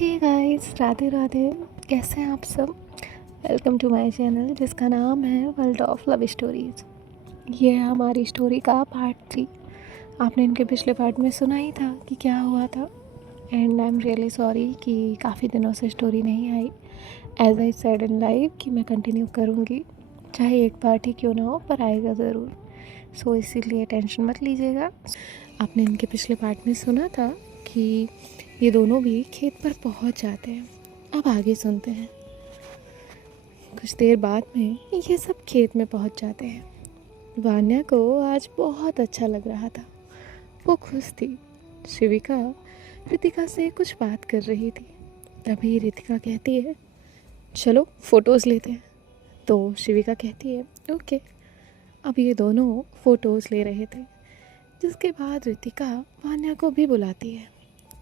Hey guys, Radhe Radhe. कैसे हैं आप सब? वेलकम टू माय चैनल जिसका नाम है वर्ल्ड ऑफ लव स्टोरीज़। ये है हमारी स्टोरी का पार्ट 3। आपने इनके पिछले पार्ट में सुना ही था कि क्या हुआ था। And I am really sorry कि काफ़ी दिनों से स्टोरी नहीं आई। As I said in life कि मैं कंटिन्यू करूँगी, चाहे एक पार्ट ही क्यों ना हो, पर आएगा ज़रूर। सो इसीलिए टेंशन मत लीजिएगा। आपने इनके पिछले पार्ट में सुना था कि ये दोनों भी खेत पर पहुंच जाते हैं। अब आगे सुनते हैं। कुछ देर बाद में ये सब खेत में पहुंच जाते हैं। वान्या को आज बहुत अच्छा लग रहा था, वो खुश थी। शिविका रितिका से कुछ बात कर रही थी। तभी रितिका कहती है, चलो फ़ोटोज़ लेते हैं। तो शिविका कहती है, ओके। अब ये दोनों फ़ोटोज़ ले रहे थे, जिसके बाद रितिका वान्या को भी बुलाती है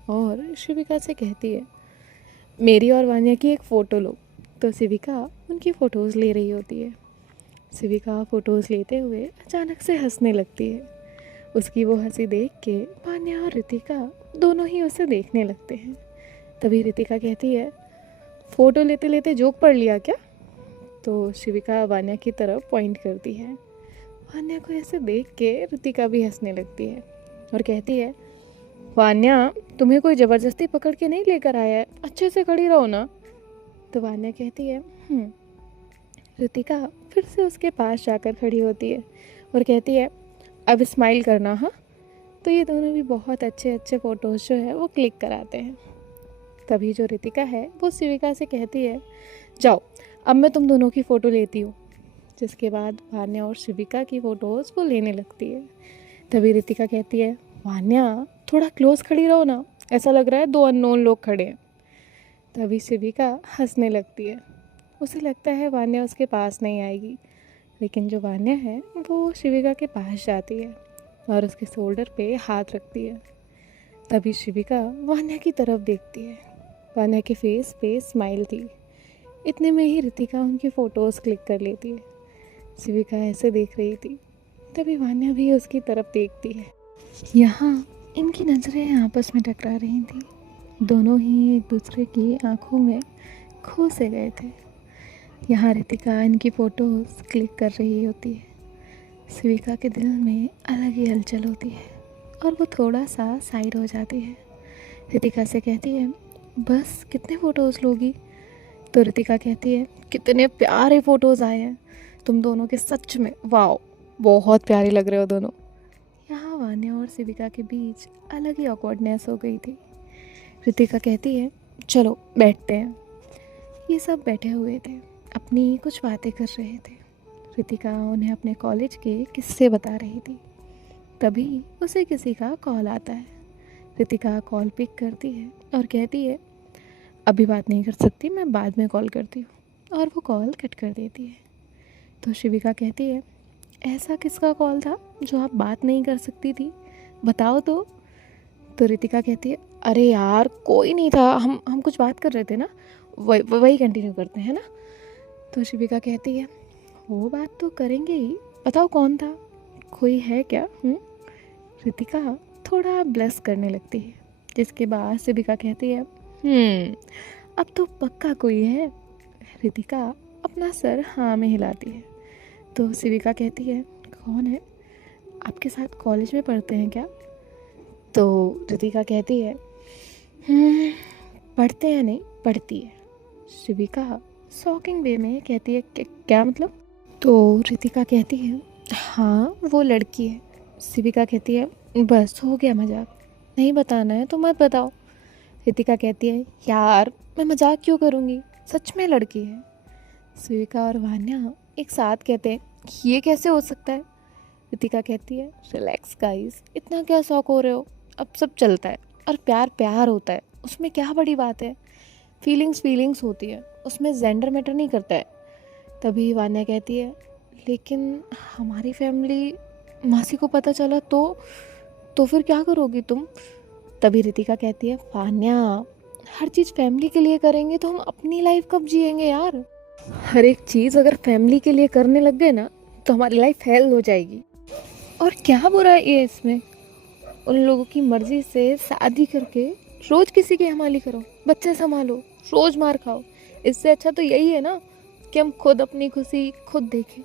और शिविका से कहती है, मेरी और वान्या की एक फ़ोटो लो। तो शिविका उनकी फ़ोटोज़ ले रही होती है। शिविका फ़ोटोज़ लेते हुए अचानक से हंसने लगती है। उसकी वो हंसी देख के वान्या और रितिका दोनों ही उसे देखने लगते हैं। तभी रितिका कहती है, फ़ोटो लेते लेते जोक पढ़ लिया क्या? तो शिविका वान्या की तरफ पॉइंट करती है। वान्या को ऐसे देख के रितिका भी हंसने लगती है और कहती है, वान्या, तुम्हें कोई ज़बरदस्ती पकड़ के नहीं लेकर आया है, अच्छे से खड़ी रहो ना। तो वान्या कहती है, रितिका फिर से उसके पास जाकर खड़ी होती है और कहती है, अब स्माइल करना। हाँ। तो ये दोनों भी बहुत अच्छे अच्छे फ़ोटोज़ जो है वो क्लिक कराते हैं। तभी जो रितिका है वो शिविका से कहती है, जाओ अब मैं तुम दोनों की फ़ोटो लेती हूँ। जिसके बाद वान्या और शिविका की फ़ोटोज़ वो लेने लगती है। तभी रितिका कहती है, वान्या थोड़ा क्लोज खड़ी रहो ना, ऐसा लग रहा है दो अननोन लोग खड़े हैं। तभी शिविका हंसने लगती है। उसे लगता है वान्या उसके पास नहीं आएगी, लेकिन जो वान्या है वो शिविका के पास जाती है और उसके शोल्डर पे हाथ रखती है। तभी शिविका वान्या की तरफ देखती है। वान्या के फेस पे स्माइल थी। इतने में ही रितिका उनकी फ़ोटोज़ क्लिक कर लेती है। शिविका ऐसे देख रही थी, तभी वान्या भी उसकी तरफ देखती है। यहाँ इनकी नज़रें आपस में टकरा रही थी। दोनों ही एक दूसरे की आंखों में खो से गए थे। यहाँ रितिका इनकी फ़ोटोज़ क्लिक कर रही होती है। शिविका के दिल में अलग ही हलचल होती है और वो थोड़ा सा साइड हो जाती है। रितिका से कहती है, बस कितने फ़ोटोज़ लोगी? तो रितिका कहती है, कितने प्यारे फ़ोटोज़ आए हैं तुम दोनों के, सच में वाओ, बहुत प्यारे लग रहे हो दोनों। यहाँ वान्या और शिविका के बीच अलग ही ऑकवर्डनेस हो गई थी। रितिका कहती है, चलो बैठते हैं। ये सब बैठे हुए थे, अपनी कुछ बातें कर रहे थे। रितिका उन्हें अपने कॉलेज के किस्से बता रही थी। तभी उसे किसी का कॉल आता है। रितिका कॉल पिक करती है और कहती है, अभी बात नहीं कर सकती, मैं बाद में कॉल करती हूँ, और वो कॉल कट कर देती है। तो शिविका कहती है, ऐसा किसका कॉल था जो आप बात नहीं कर सकती थी, बताओ तो। तो रितिका कहती है, अरे यार कोई नहीं था, हम कुछ बात कर रहे थे ना, वही कंटिन्यू करते हैं ना। तो शिविका कहती है, वो बात तो करेंगे ही, बताओ कौन था, कोई है क्या? रितिका थोड़ा ब्लश करने लगती है। जिसके बाद शिविका कहती है, अब तो पक्का कोई है। रितिका अपना सर हाँ में हिलाती है। तो शिविका कहती है, कौन है? आपके साथ कॉलेज में पढ़ते हैं क्या? तो रितिका कहती है, पढ़ते हैं नहीं, पढ़ती है। शिविका शॉकिंग वे में कहती है, क्या मतलब? तो रितिका कहती है, हाँ वो लड़की है। शिविका कहती है, बस हो गया मजाक, नहीं बताना है तो मत बताओ। रितिका कहती है, यार मैं मजाक क्यों करूँगी, सच में लड़की है। शिविका और वान्या एक साथ कहते हैं, ये कैसे हो सकता है? रितिका कहती है, रिलैक्स गाइस, इतना क्या शौक हो रहे हो, अब सब चलता है, और प्यार प्यार होता है, उसमें क्या बड़ी बात है, फीलिंग्स होती है, उसमें जेंडर मैटर नहीं करता है। तभी वान्या कहती है, लेकिन हमारी फैमिली, मासी को पता चला तो फिर क्या करोगी तुम? तभी रितिका कहती है, वान्या हर चीज़ फैमिली के लिए करेंगे तो हम अपनी लाइफ कब जिएंगे यार? हर एक चीज़ अगर फैमिली के लिए करने लग गए ना तो हमारी लाइफ फेल हो जाएगी। और क्या बुरा है ये इसमें? उन लोगों की मर्ज़ी से शादी करके रोज़ किसी की हमाली करो, बच्चे संभालो, रोज़ मार खाओ। इससे अच्छा तो यही है ना कि हम खुद अपनी खुशी खुद देखें।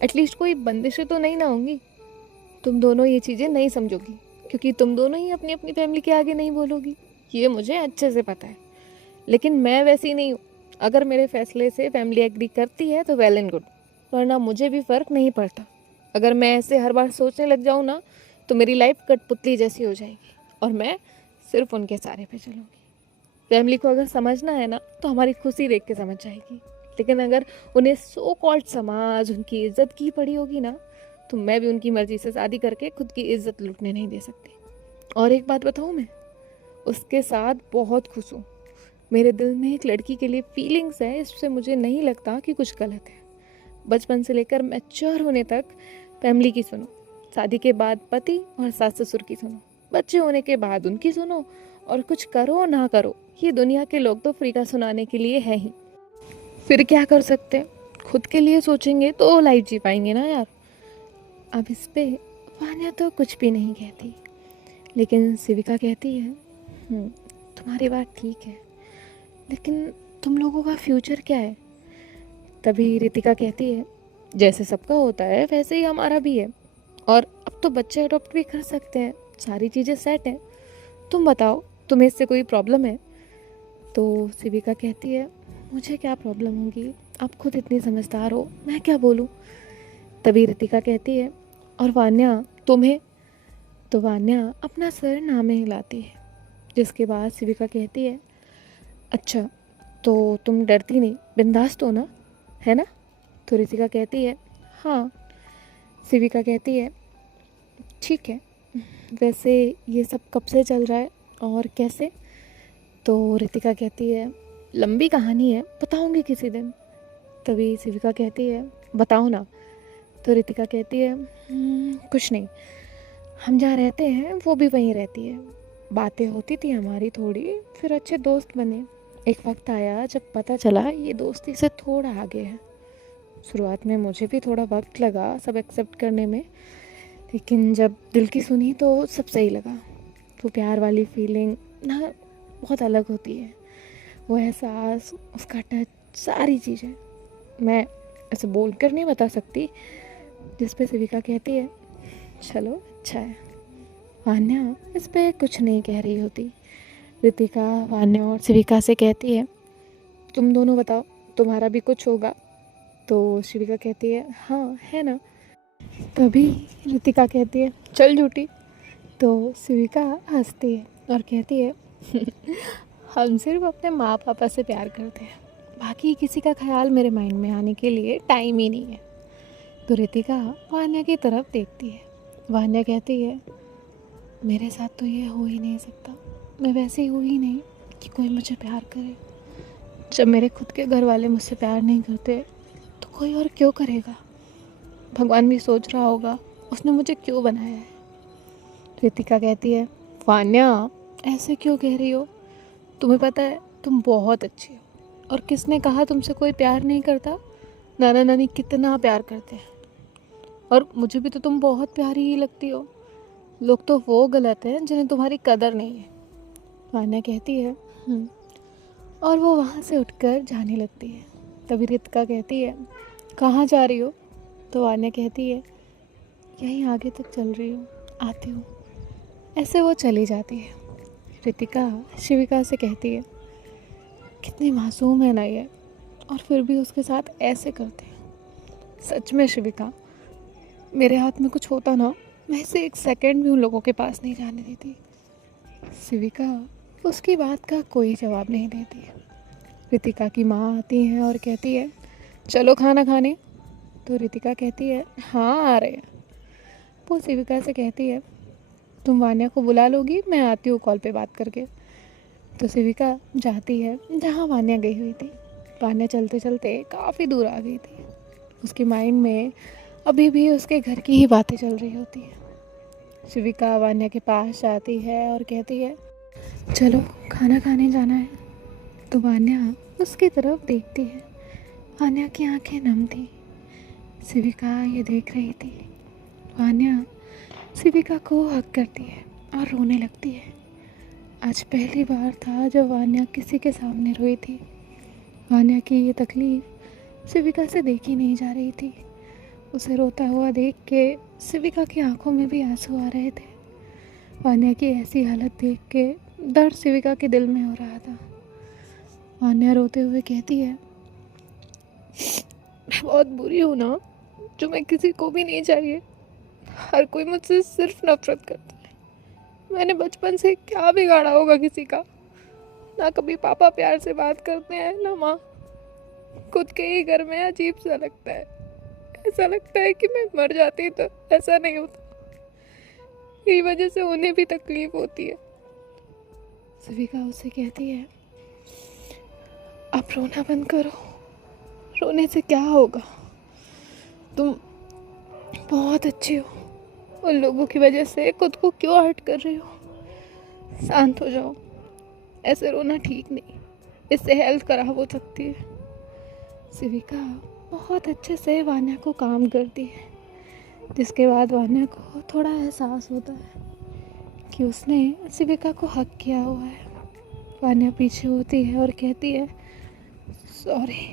एटलीस्ट कोई बंदिशें तो नहीं ना होंगी। तुम दोनों ये चीज़ें नहीं समझोगी क्योंकि तुम दोनों ही अपनी अपनी फैमिली के आगे नहीं बोलोगी, ये मुझे अच्छे से पता है। लेकिन मैं वैसी नहीं हूँ। अगर मेरे फैसले से फैमिली एग्री करती है तो वेल एंड गुड, वरना मुझे भी फ़र्क नहीं पड़ता। अगर मैं ऐसे हर बार सोचने लग जाऊँ ना तो मेरी लाइफ कठपुतली जैसी हो जाएगी और मैं सिर्फ उनके सहारे पे चलूँगी। फैमिली को अगर समझना है ना तो हमारी खुशी देख के समझ जाएगी, लेकिन अगर उन्हें सो कॉल्ड समाज उनकी इज्जत की पड़ी होगी ना तो मैं भी उनकी मर्जी से शादी करके खुद की इज्जत लूटने नहीं दे सकती। और एक बात बताऊँ, मैं उसके साथ बहुत खुश हूँ। मेरे दिल में एक लड़की के लिए फीलिंग्स है, इससे मुझे नहीं लगता कि कुछ गलत है। बचपन से लेकर मैच्योर होने तक फैमिली की सुनो, शादी के बाद पति और सास ससुर की सुनो, बच्चे होने के बाद उनकी सुनो, और कुछ करो ना करो ये दुनिया के लोग तो फ्री का सुनाने के लिए है ही। फिर क्या कर सकते हैं, खुद के लिए सोचेंगे तो लाइफ जी पाएंगे ना यार। अब इस पे वान्या तो कुछ भी नहीं कहती, लेकिन सिविका कहती है तुम्हारी बात ठीक है, लेकिन तुम लोगों का फ्यूचर क्या है? तभी रितिका कहती है जैसे सबका होता है वैसे ही हमारा भी है, और अब तो बच्चे अडॉप्ट भी कर सकते हैं, सारी चीज़ें सेट हैं। तुम बताओ तुम्हें इससे कोई प्रॉब्लम है? तो सिविका कहती है मुझे क्या प्रॉब्लम होगी, आप खुद इतनी समझदार हो, मैं क्या बोलूँ। तभी रितिका कहती है और वान्या तुम्हें? तो वान्या अपना सर ना में हिलाती है, जिसके बाद सिविका कहती है अच्छा तो तुम डरती नहीं, बिंदास तो ना, है ना? तो रितिका कहती है हाँ। सिविका कहती है ठीक है, वैसे ये सब कब से चल रहा है और कैसे? तो रितिका कहती है लंबी कहानी है, बताऊंगी किसी दिन। तभी सिविका कहती है बताओ ना। तो रितिका कहती है कुछ नहीं, हम जहाँ रहते हैं वो भी वहीं रहती है, बातें होती थी हमारी थोड़ी, फिर अच्छे दोस्त बने। एक वक्त आया जब पता चला ये दोस्ती से थोड़ा आगे है। शुरुआत में मुझे भी थोड़ा वक्त लगा सब एक्सेप्ट करने में, लेकिन जब दिल की सुनी तो सब सही लगा। वो प्यार वाली फीलिंग ना बहुत अलग होती है, वो एहसास, उसका टच, सारी चीज़ें मैं ऐसे बोल कर नहीं बता सकती। जिस पे सिविका कहती है चलो अच्छा है। वान्या इस पे कुछ नहीं कह रही होती। रितिका वान्या और सिविका से कहती है तुम दोनों बताओ तुम्हारा भी कुछ होगा? तो शिविका कहती है हाँ है ना। तभी रितिका कहती है चल झूठी। तो शिविका हंसती है और कहती है हम सिर्फ अपने माँ पापा से प्यार करते हैं, बाकी किसी का ख्याल मेरे माइंड में आने के लिए टाइम ही नहीं है। तो रितिका वान्या की तरफ देखती है। वान्या कहती है मेरे साथ तो ये हो ही नहीं सकता, मैं वैसे ही हुई ही नहीं कि कोई मुझे प्यार करे। जब मेरे खुद के घर वाले मुझसे प्यार नहीं करते तो कोई और क्यों करेगा? भगवान भी सोच रहा होगा उसने मुझे क्यों बनाया है। रितिका कहती है वान्या ऐसे क्यों कह रही हो, तुम्हें पता है तुम बहुत अच्छी हो, और किसने कहा तुमसे कोई प्यार नहीं करता? नाना नानी कितना प्यार करते हैं, और मुझे भी तो तुम बहुत प्यारी ही लगती हो। लोग तो वो गलत हैं जिन्हें तुम्हारी कदर नहीं है। वान्या कहती है और वो वहाँ से उठकर जाने लगती है। तभी रितिका कहती है कहाँ जा रही हो? तो वान्या कहती है यहीं आगे तक चल रही हूँ, आती हूँ। ऐसे वो चली जाती है। रितिका शिविका से कहती है कितनी मासूम है ना ये, और फिर भी उसके साथ ऐसे करते हैं। सच में शिविका, मेरे हाथ में कुछ होता ना, मैं इसे एक सेकंड भी उन लोगों के पास नहीं जाने देती। शिविका उसकी बात का कोई जवाब नहीं देती है। रितिका की माँ आती है और कहती है चलो खाना खाने। तो रितिका कहती है हाँ आ रहे हैं। वो शिविका से कहती है तुम वान्या को बुला लोगी, मैं आती हूँ कॉल पे बात करके। तो शिविका जाती है जहाँ वान्या गई हुई थी। वान्या चलते चलते काफ़ी दूर आ गई थी। उसके माइंड में अभी भी उसके घर की ही बातें चल रही होती है। शिविका वान्या के पास जाती है और कहती है चलो खाना खाने जाना है। तो वान्या उसकी तरफ देखती है। वान्या की आंखें नम थी। शिविका ये देख रही थी। वान्या शिविका को हक करती है और रोने लगती है। आज पहली बार था जब वान्या किसी के सामने रोई थी। वान्या की ये तकलीफ सिविका से देखी नहीं जा रही थी। उसे रोता हुआ देख के सिविका की आंखों में भी आंसू आ रहे थे। वान्या की ऐसी हालत देख के दर्द सिविका के दिल में हो रहा था। वान्या रोते हुए कहती है, मैं बहुत बुरी हूँ ना, जो मैं किसी को भी नहीं चाहिए। हर कोई मुझसे सिर्फ नफरत करता है। मैंने बचपन से क्या बिगाड़ा होगा किसी का? ना कभी पापा प्यार से बात करते हैं ना माँ। खुद के ही घर में अजीब सा लगता है। ऐसा लगता है कि मैं मर जाती तो ऐसा नहीं होता। यही वजह से उन्हें भी तकलीफ होती है। सविका उसे कहती है, आप रोना बंद करो। रोने से क्या होगा? तुम बहुत अच्छी हो। उन लोगों की वजह से खुद को क्यों हर्ट कर रही हो? शांत हो जाओ। ऐसे रोना ठीक नहीं, इससे हेल्थ खराब हो सकती है। सिविका बहुत अच्छे से वान्या को काम करती है, जिसके बाद वान्या को थोड़ा एहसास होता है कि उसने सिविका को हक किया हुआ है। वान्या पीछे होती है और कहती है, सॉरी।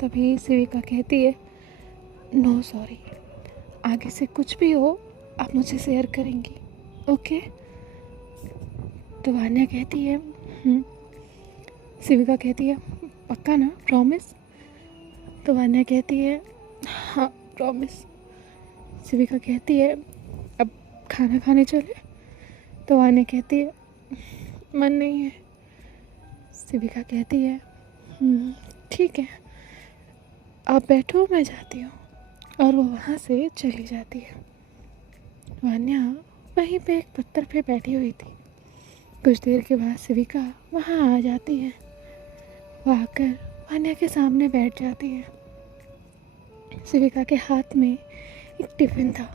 तभी सिविका कहती है, नो सॉरी, आगे से कुछ भी हो आप मुझे शेयर करेंगी, ओके? तो वान्या कहती है, सिविका कहती है, पक्का ना, प्रॉमिस? तो वान्या कहती है, हाँ प्रॉमिस। सिविका कहती है, अब खाना खाने चले? तो वान्या कहती है, मन नहीं है। सिविका कहती है, ठीक है, आप बैठो, मैं जाती हूँ। और वो वहाँ से चली जाती है। वान्या वहीं पे एक पत्थर पे बैठी हुई थी। कुछ देर के बाद सिविका वहाँ आ जाती है। वो आकर वान्या के सामने बैठ जाती है। सिविका के हाथ में एक टिफ़िन था।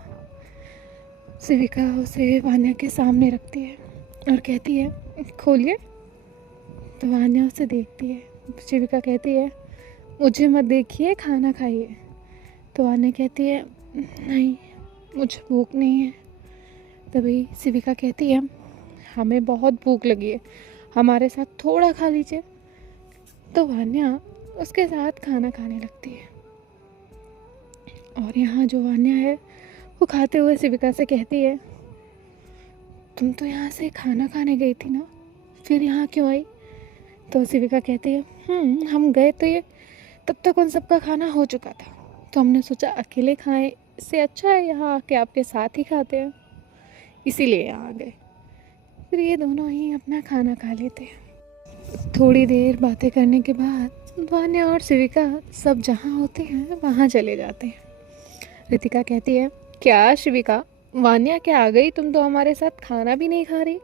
सिविका उसे वान्या के सामने रखती है और कहती है, खोलिए। तो वान्या उसे देखती है। सिविका कहती है, मुझे मत देखिए, खाना खाइए। तो वान्या कहती है, नहीं, मुझे भूख नहीं है। तभी सिविका कहती है, हमें बहुत भूख लगी है, हमारे साथ थोड़ा खा लीजिए। तो वान्या उसके साथ खाना खाने लगती है। और यहाँ जो वान्या है वो खाते हुए सिविका से कहती है, तुम तो यहाँ से खाना खाने गई थी ना, फिर यहाँ क्यों आई? तो सिविका कहती है, हम गए तो ये तब तक उन सबका खाना हो चुका था, तो हमने सोचा अकेले खाएं, इससे अच्छा है यहाँ आके आपके साथ ही खाते हैं, इसीलिए यहाँ आ गए। फिर ये दोनों ही अपना खाना खा लेते हैं। थोड़ी देर बातें करने के बाद वान्या और सिविका सब जहाँ होते हैं वहाँ चले जाते हैं। रितिका कहती है, क्या शिविका, वान्या क्या आ गई? तुम तो हमारे साथ खाना भी नहीं खा रही।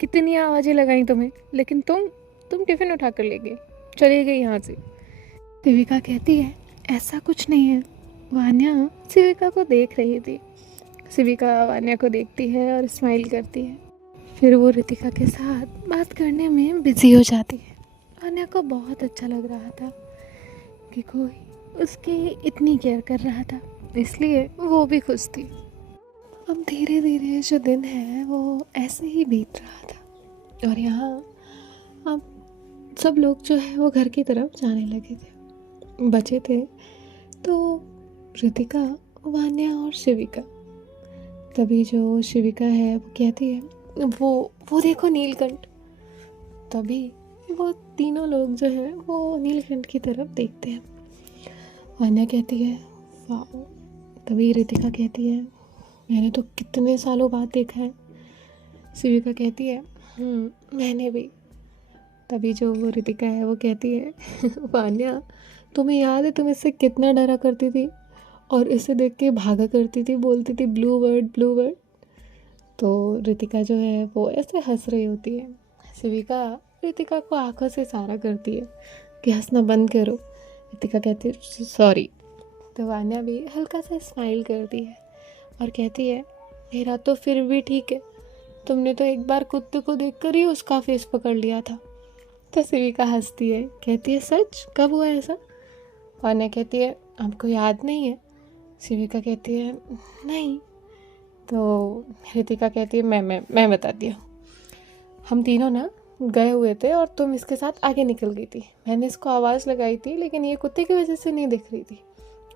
कितनी आवाज़ें लगाई तुम्हें, लेकिन तुम टिफ़िन उठा कर ले गई, चली गई यहाँ से। सिविका कहती है, ऐसा कुछ नहीं है। वान्या सिविका को देख रही थी। सिविका वान्या को देखती है और स्माइल करती है। फिर वो रितिका के साथ बात करने में बिजी हो जाती है। वान्या को बहुत अच्छा लग रहा था कि कोई उसकी इतनी केयर कर रहा था, इसलिए वो भी खुश थी। अब धीरे धीरे जो दिन है वो ऐसे ही बीत रहा था और यहाँ अब सब लोग जो है वो घर की तरफ जाने लगे थे। बचे थे तो रितिका, वान्या और शिविका। तभी जो शिविका है वो कहती है, वो देखो नीलकंठ। तभी वो तीनों लोग जो है वो नीलकंठ की तरफ देखते हैं। वान्या कहती है, वाह। तभी रितिका कहती है, मैंने तो कितने सालों बाद देखा है। शिविका कहती है, मैंने भी। तभी जो वो रितिका है वो कहती है, वान्या, तुम्हें याद है तुम इससे कितना डरा करती थी और इसे देख के भागा करती थी, बोलती थी ब्लू वर्ड ब्लू वर्ड। तो रितिका जो है वो ऐसे हंस रही होती है। शिविका रितिका को आंखों से इशारा करती है कि हंसना बंद करो। रितिका कहती है, सॉरी। तो वान्या भी हल्का सा स्माइल करती है और कहती है, मेरा तो फिर भी ठीक है, तुमने तो एक बार कुत्ते को देखकर ही उसका फेस पकड़ लिया था। तो शिविका हंसती है, कहती है, सच? कब हुआ ऐसा? वान्या कहती है, आपको याद नहीं है? शिविका कहती है, नहीं। तो रितिका कहती है, मैं बताती हूँ। हम तीनों ना गए हुए थे और तुम इसके साथ आगे निकल गई थी। मैंने इसको आवाज़ लगाई थी लेकिन ये कुत्ते की वजह से नहीं दिख रही थी।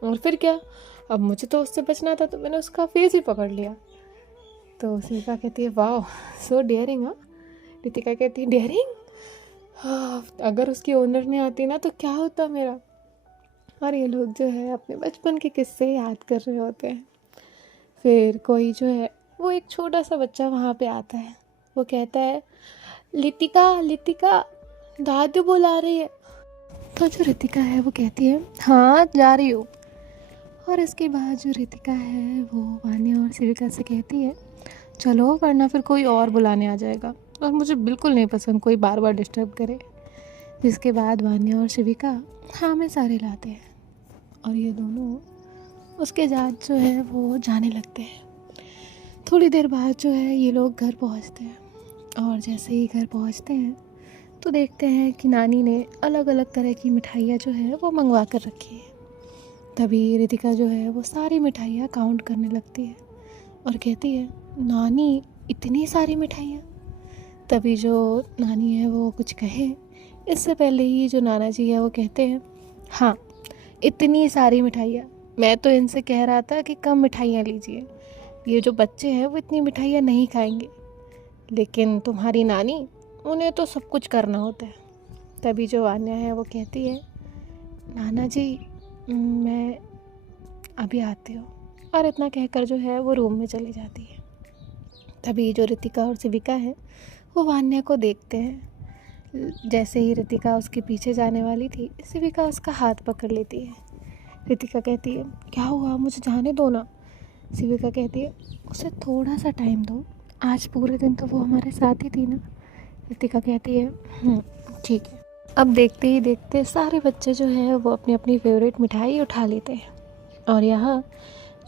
और फिर क्या, अब मुझे तो उससे बचना था तो मैंने उसका फेस ही पकड़ लिया। तो शिविका कहती है वाह सो डेयरिंग। हाँ, रितिका कहती है डेयरिंग, हाँ अगर उसकी ओनर नहीं आती ना तो क्या होता मेरा। और ये लोग जो है अपने बचपन के किस्से याद कर रहे होते हैं। फिर कोई जो है वो एक छोटा सा बच्चा वहाँ पे आता है। वो कहता है लितिका लितिका दादी बुला रही है। तो जो रितिका है वो कहती है हाँ जा रही हूँ। और इसके बाद जो रितिका है वो वान्या और शिविका से कहती है चलो वरना फिर कोई और बुलाने आ जाएगा और मुझे बिल्कुल नहीं पसंद कोई बार बार डिस्टर्ब करे। जिसके बाद वान्या और शिविका हाँ में सारे लाते हैं और ये दोनों उसके साथ जो है वो जाने लगते हैं। थोड़ी देर बाद जो है ये लोग घर पहुंचते हैं और जैसे ही घर पहुंचते हैं तो देखते हैं कि नानी ने अलग अलग तरह की मिठाइयाँ जो है वो मंगवा कर रखी है। तभी रितिका जो है वो सारी मिठाइयाँ काउंट करने लगती है और कहती है नानी इतनी सारी मिठाइयाँ। तभी जो नानी है वो कुछ कहे इससे पहले ही जो नाना जी है वो कहते हैं हाँ इतनी सारी मिठाइयाँ, मैं तो इनसे कह रहा था कि कम मिठाइयाँ लीजिए, ये जो बच्चे हैं वो इतनी मिठाइयाँ नहीं खाएंगे, लेकिन तुम्हारी नानी उन्हें तो सब कुछ करना होता है। तभी जो वान्या है वो कहती है नाना जी मैं अभी आती हूँ, और इतना कहकर जो है वो रूम में चली जाती है। तभी जो रितिका और शिविका है वो वान्या को देखते हैं। जैसे ही रितिका उसके पीछे जाने वाली थी शिविका उसका हाथ पकड़ लेती है। रितिका कहती है क्या हुआ, मुझे जाने दो ना। शिविका कहती है उसे थोड़ा सा टाइम दो, आज पूरे दिन तो वो हमारे साथ ही थी ना। रितिका कहती है ठीक है। अब देखते ही देखते सारे बच्चे जो है वो अपनी अपनी फेवरेट मिठाई उठा लेते हैं और यहाँ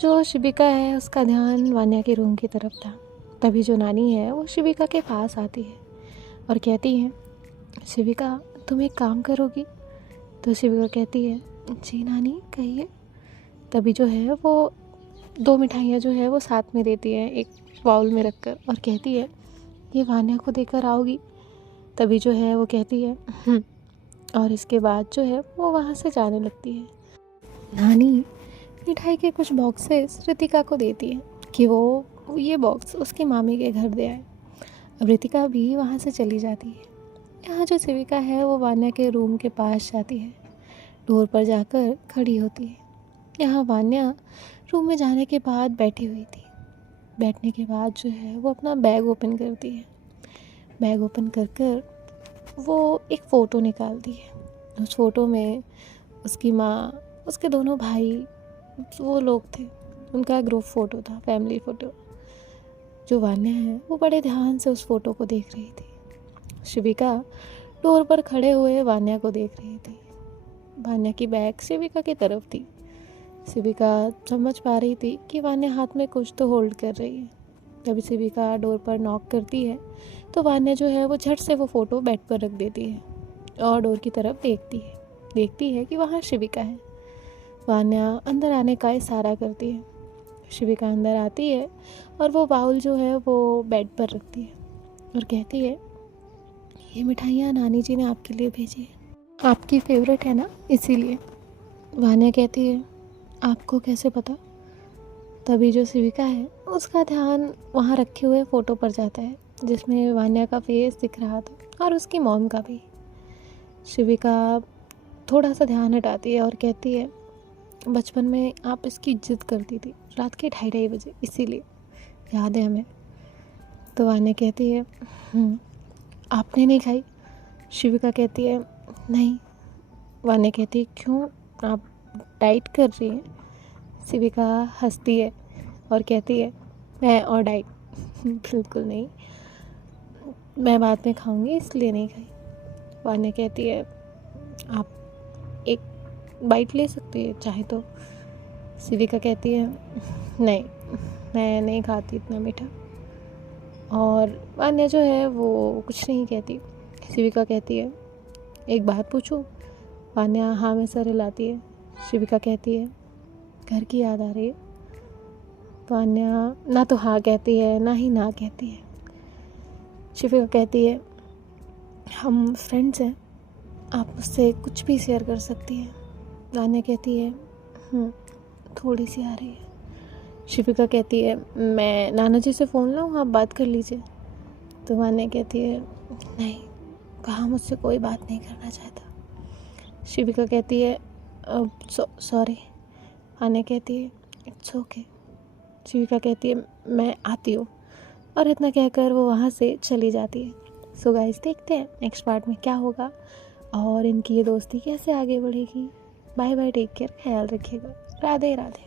जो शिविका है उसका ध्यान वान्या के रूम की तरफ था। तभी जो नानी है वो शिविका के पास आती है और कहती है शिविका तुम एक काम करोगी। तो शिविका कहती है जी नानी कहिए। तभी जो है वो 2 मिठाइयाँ जो है वो साथ में देती है एक बाउल में रखकर और कहती है ये वान्या को देकर आओगी। तभी जो है वो कहती है और इसके बाद जो है वो वहाँ से जाने लगती है। नानी मिठाई के कुछ बॉक्सेस रितिका को देती है कि वो ये बॉक्स उसके मामी के घर दे आए। अब रितिका भी वहाँ से चली जाती है। यहाँ जो शिविका है वो वान्या के रूम के पास जाती है, डोर पर जाकर खड़ी होती है। यहाँ वान्या रूम में जाने के बाद बैठी हुई थी। बैठने के बाद जो है वो अपना बैग ओपन करती है। बैग ओपन कर कर वो एक फ़ोटो निकालती है। उस फ़ोटो में उसकी माँ, उसके दोनों भाई, वो लोग थे, उनका ग्रुप फ़ोटो था, फैमिली फ़ोटो। जो वान्या है वो बड़े ध्यान से उस फ़ोटो को देख रही थी। शिविका डोर पर खड़े हुए वान्या को देख रही थी। वान्या की बैग शिविका की तरफ थी। शिविका समझ पा रही थी कि वान्या हाथ में कुछ तो होल्ड कर रही है। तभी शिविका डोर पर नॉक करती है तो वान्या जो है वो झट से वो फ़ोटो बेड पर रख देती है और डोर की तरफ देखती है कि वहाँ शिविका है। वान्या अंदर आने का इशारा करती है। शिविका अंदर आती है और वो बाउल जो है वो बेड पर रखती है और कहती है ये मिठाइयाँ नानी जी ने आपके लिए भेजी है, आपकी फेवरेट है ना इसीलिए। वान्या कहती है आपको कैसे पता। तभी जो शिविका है उसका ध्यान वहाँ रखे हुए फ़ोटो पर जाता है जिसमें वान्या का फेस दिख रहा था और उसकी मॉम का भी। शिविका थोड़ा सा ध्यान हटाती है और कहती है बचपन में आप इसकी जिद करती थी रात के 2:30 बजे, इसीलिए याद है हमें। तो वान्या कहती है आपने नहीं खाई। शिविका कहती है नहीं। वान्या कहती है क्यों, आप डाइट कर रही हैं। शिविका हंसती है और कहती है मैं और डाइट बिल्कुल नहीं, मैं बाद में खाऊंगी इसलिए नहीं खाई। वान्या कहती है आप एक बाइट ले सकती है चाहे तो। शिविका कहती है नहीं, मैं नहीं खाती इतना मीठा। और वान्या जो है वो कुछ नहीं कहती। शिविका कहती है एक बात पूछूं। वान्या हाँ में सर हिलाती है। शिविका कहती है घर की याद आ रही है। वान्या ना तो हाँ कहती है ना ही ना कहती है। शिविका कहती है हम फ्रेंड्स हैं, आप मुझसे कुछ भी शेयर कर सकती हैं। तान्या कहती है थोड़ी सी आ रही है। शिविका कहती है मैं नाना जी से फ़ोन लाऊँ, आप बात कर लीजिए। तो तान्या कहती है नहीं, कहाँ मुझसे कोई बात नहीं करना चाहता। शिविका कहती है सॉरी। तान्या कहती है इट्स ओके। शिविका कहती है मैं आती हूँ, और इतना कहकर वो वहाँ से चली जाती है। सो गाइस, देखते हैं नेक्स्ट पार्ट में क्या होगा और इनकी ये दोस्ती कैसे आगे बढ़ेगी। बाय बाय, टेक केयर, ख्याल रखिएगा, राधे राधे।